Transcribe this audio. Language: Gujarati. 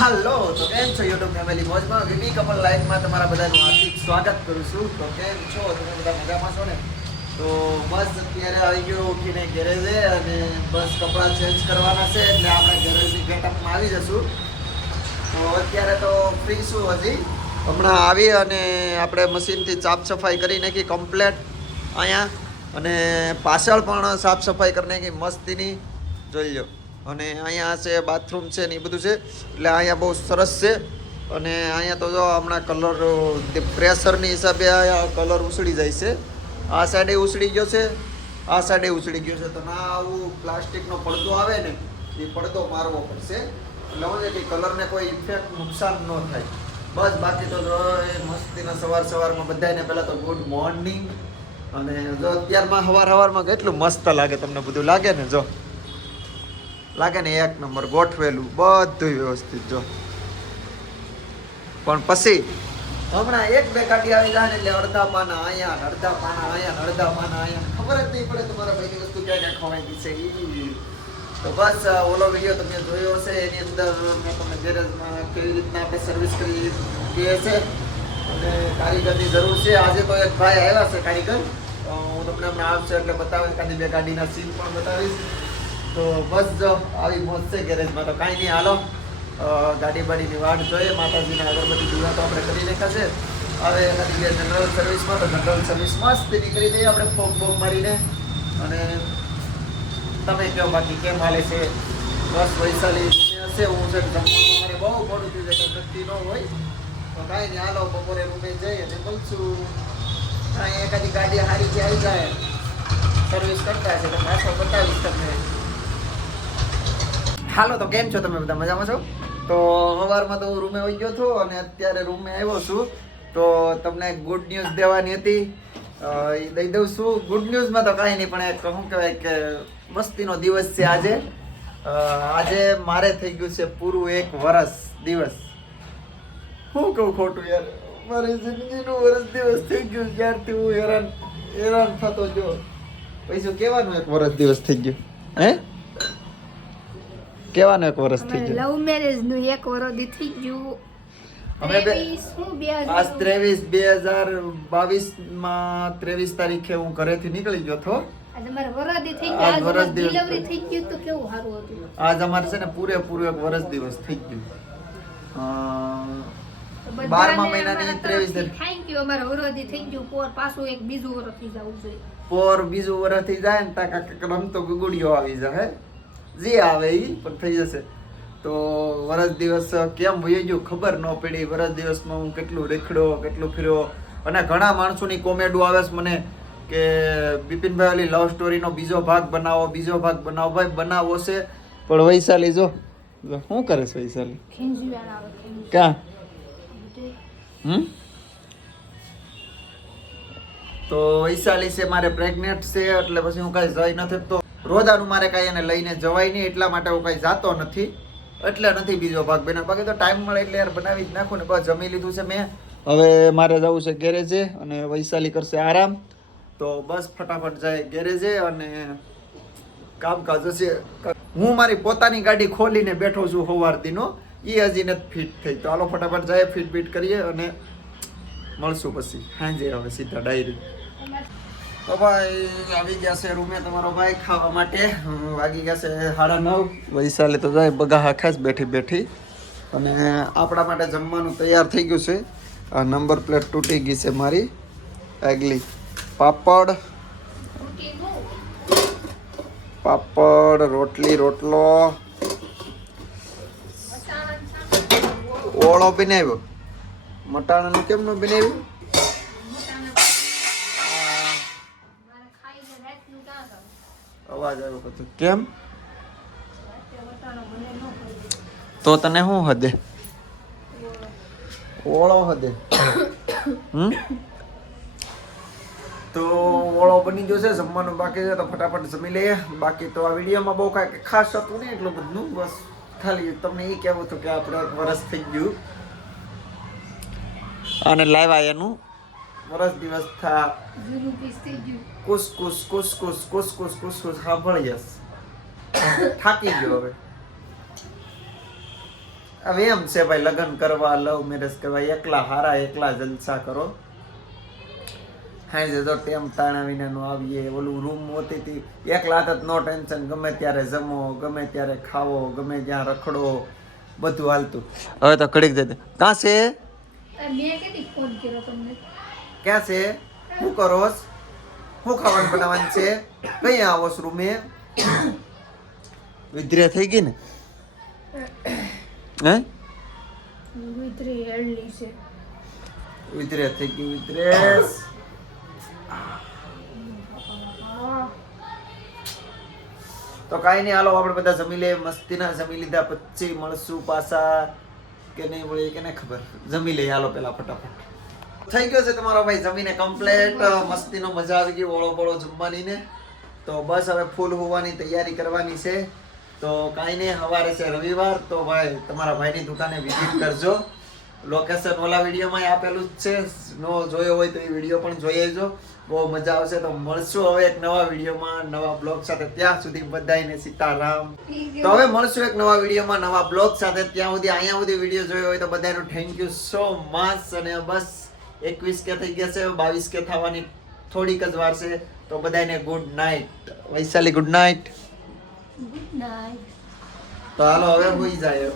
હાલો, તો કેમ છો યુટ્યુબ ફેમિલી મોજમાં વિવી કપલ લાઈફમાં તમારા બધાનું હાર્દિક સ્વાગત કરું છું. તો કેમ છો? તમે બધા મજામાં છો ને? તો બસ અત્યારે આવી ગયો ઉઠીને ગેરેજે અને બસ કપડાં ચેન્જ કરવાના છે એટલે આપણે ગેરેજની ગેટઅપમાં આવી જશું. તો અત્યારે તો ફ્રી છું હજી. હમણાં આવી અને આપણે મશીનથી સાફ સફાઈ કરી નાખી કમ્પ્લેટ અહીંયા. અને પાછળ પણ સાફ સફાઈ કરી નાખી, મસ્તીની. જોઈ લો અને અહીંયા છે બાથરૂમ છે ને એ બધું છે. એટલે અહીંયા બહુ સરસ છે. અને અહીંયા તો જો હમણાં કલર પ્રેશરની હિસાબે અહીંયા કલર ઉછળી જાય છે. આ સાઈડે ઉછળી ગયો છે. આ સાઈડે ઉછળી ગયો છે. તો ના આવું પ્લાસ્ટિકનો પડદો આવે ને, એ પડદો મારવો પડશે. એટલે હું છે કે કલરને કોઈ ઇફેક્ટ નુકસાન ન થાય. બસ બાકી તો જો એ મસ્તીના સવાર સવારમાં બધાને પહેલાં તો ગુડ મોર્નિંગ અને જો અત્યારમાં સવાર સવારમાં કેટલું મસ્ત લાગે તમને બધું લાગે ને, જો. લાગે ને એક નંબર ગોઠવેલું બધું વ્યવસ્થિત જો. પણ પછી હમણાં એક બે કાઢી આવી જાય એટલે અડધા પાના અહીંયા અડધા પાના અહીંયા અડધા પાના અહીંયા ખબર જ નહીં પડે તમારા ભાઈની વસ્તુ ક્યાં ક્યાં છે તો બસ ઓલો વીડિયો તમે જોયો હશે, એની અંદર મેં તમને ગેરેજમાં કેવી રીતના આપણે સર્વિસ કરી કે છે. અને કારીગરની જરૂર છે. આજે તો એક ભાઈ આવ્યા છે કારીગર. હું તમને હમણાં આવશે એટલે બતાવીશ. એકાદી બે ગાડીના સીન પણ બતાવીશ. તો બસ જો, આવી મોજ છે ગેરેજમાં. તો કાંઈ નહીં, હાલો. ગાડી બાડીની વાટ જોઈએ. માતાજીના અગરબત્તી દીવા તો આપણે કરી નાખ્યા છે. હવે એનાથી ગયા જનરલ સર્વિસમાં તો જનરલ સર્વિસ મસ્ત કરી દઈએ આપણે ફોક બોક મારીને. અને તમે કહો, બાકી કેમ હાલે છે? બસ વૈશાલી હશે હું છે બહુ મોડું થયું છે નક્કી ન હોય. તો કાંઈ નહીં, હાલો, બપોરે રૂમે જઈ અને મળશું. કાંઈ એકાદી ગાડી હારી આવી જાય. સર્વિસ કરતા છે તો પાછો બતાવીશ તમને. હાલો, તો કેમ છો તમે બધા? મજામાં છો? તો સવારમાં તો હું રૂમે વહી ગયો હતો અને અત્યારે રૂમે આવ્યો છું. તો તમને ગુડ ન્યૂઝ દેવાની હતી. એ દઈ દઉં છું. ગુડ ન્યૂઝમાં તો કાંઈ નહીં, પણ એક શું કહેવાય કે મસ્તીનો દિવસ છે આજે. આજે મારે થઈ ગયું છે પૂરું એક વરસ દિવસ. શું કહું ખોટું યાર? મારી જિંદગીનું વરસ દિવસ થઈ ગયું, જ્યારથી હું હેરાન હેરાન થતો જો પૈસું કેવાનું એક વરસ દિવસ થઈ ગયું? હે? કેવાનું એક વર્ષ થઈ ગયું? લવ મેરેજનું એક વર્ષ થઈ ત્રેવીસ બે હજાર બાવીસમાં ત્રેવીસ તારીખે હું ઘરેથી નીકળી ગયો આજ અમારે છે ને પૂરેપૂરું એક વર્ષ દિવસ થઈ ગયું. બારમા મહિનાની ત્રેવીસ થેન્ક યુ અમારે વરોધી થઈ ગયું. પાછું બીજું વર્ષ થઈ પોર બીજું વર્ષ જાય ને તા કાકા રમતો ગુગુડીઓ આવી જાય. જે આવે એ પણ થઈ જશે. તો વરસ દિવસ કેમ વહી ગયું ખબર ન પડી. વરસ દિવસમાં હું કેટલું રેખડો કેટલું ફર્યો અને ઘણા માણસોની કોમેડો આવે છે મને કે બિપિનભાઈ ઓલી લવ સ્ટોરીનો બીજો ભાગ બનાવો બીજો ભાગ બનાવો. ભાઈ બનાવો છે. પણ વૈશાલી જો શું કરે છે વૈશાલી? ક્યાં? હમ? તો વૈશાલી છે મારે પ્રેગ્નેન્ટ છે એટલે પછી હું કાંઈ જઈ નથી તો રોજાનું મારે કાંઈ એને લઈને જવાય નહીં, એટલા માટે હું કાંઈ જાતો નથી. એટલે નથી બીજો ભાગ બનાવ બાકી તો ટાઈમ મળે એટલે યાર બનાવી જ નાખું ને બસ જમી લીધું છે મેં. હવે મારે જવું છે ગેરેજે અને વૈશાલી કરશે આરામ. તો બસ ફટાફટ જાય ગેરેજે અને કામકાજ હશે. હું મારી પોતાની ગાડી ખોલીને બેઠો છું સવારથીનો એ હજી નથી ફિટ થઈ. તો હાલો ફટાફટ જાય ફિટ ફિટ કરીએ અને મળશું પછી. હાંજે હવે સીધા ડાયરી તો ભાઈ, આવી ગયા છે રૂમે તમારો ભાઈ ખાવા માટે. વાગી ગયા છે સાડા નવ. વૈશાલી તો જાય બગા જ બેઠી બેઠી. અને આપણા માટે જમવાનું તૈયાર થઈ ગયું છે. આ નંબર પ્લેટ તૂટી ગઈ છે મારી. આગલી. પાપડ. પાપડ, રોટલી, રોટલો. ઓળો બનાવ્યો. મટાણાનું કેમ નું બનાવ્યું? અવાજ આવ્યો પછી કેમ. તો તને શું હદે? ઓળો હદે. હમ? તો ઓળો બની ગયો છે જમવાનું બાકી છે તો ફટાફટ જમી લઈએ. બાકી તો આ વિડીયોમાં બહુ કાંઈ ખાસ હતું નહીં એટલું બધું બસ ખાલી તમને એ કહેવું હતું કે આપણે એક વરસ થઈ ગયું. અને લાવ્યા એનું? વરસ દિવસ થા. કુસ કુસ કુસ કુસ કુસ કુસ કુસ કુસ સાંભળી જશ થાકી ગયો હવે. હવે એમ છે ભાઈ લગ્ન કરવા લવ મેરેજ કરવા એકલા હારા એકલા જલસા કરો. હાઈ તો ટેમ તાણા વિનાનું આવીએ ઓલું રૂમ હોતી હતી. એકલા હતા નો ટેન્શન ગમે ત્યારે જમો ગમે ત્યારે ખાવો ગમે ત્યાં રખડો બધું હાલતું. હવે તો કડીક જતે. કાં છે? મેં કેટલી ફોન કર્યો તમને. ક્યાં છે? શું કરોસ શું ખાવાનું બનાવવાનું છે? કઈ આવો રૂમે વિદ્રે થઈ ગઈ ને? હે? વિતરી હેડલી છે. વિદ્રે થઈ ગઈ વિદ્રેશ તો કાંઈ નહીં હાલો આપણે બધા જમી લે મસ્તીના જમી લીધા પછી મળશું પાછા. કે નહીં મળે કે નહીં ખબર. જમી લઈએ હાલો પેલા ફટાફટ. થઈ ગયો છે તમારો ભાઈ. જમીને કમ્પ્લેટ મસ્તીનો મજા આવી ગઈ ઓળો પોળો જમવાની ને તો બસ હવે ફૂલ હોવાની તૈયારી કરવાની છે. તો કાંઈ નહીં સવારે છે રવિવાર તો ભાઈ તમારા ભાઈની દુકાને વિઝિટ કરજો. લોકેશન ઓલા વિડીયોમાં આપેલું જ છે. નો જોયો હોય તો એ વીડિયો પણ જોઈ લેજો બહુ મજા આવશે તો મળશું હવે એક નવા વિડીયોમાં નવા બ્લોગ સાથે. ત્યાં સુધી બધાને સીતારામ. તો હવે મળશું એક નવા વિડીયોમાં નવા બ્લોગ સાથે. ત્યાં સુધી અહીંયા સુધી વીડિયો જોયો હોય તો બધાનું થેન્ક યુ સો મચ અને બસ એકવીસ કે થઈ ગયા છે બાવીસ કે થવાની થોડીક જ વાર છે તો બધાને good night Vaishali good night good night તો હાલો હવે હોઈ જાય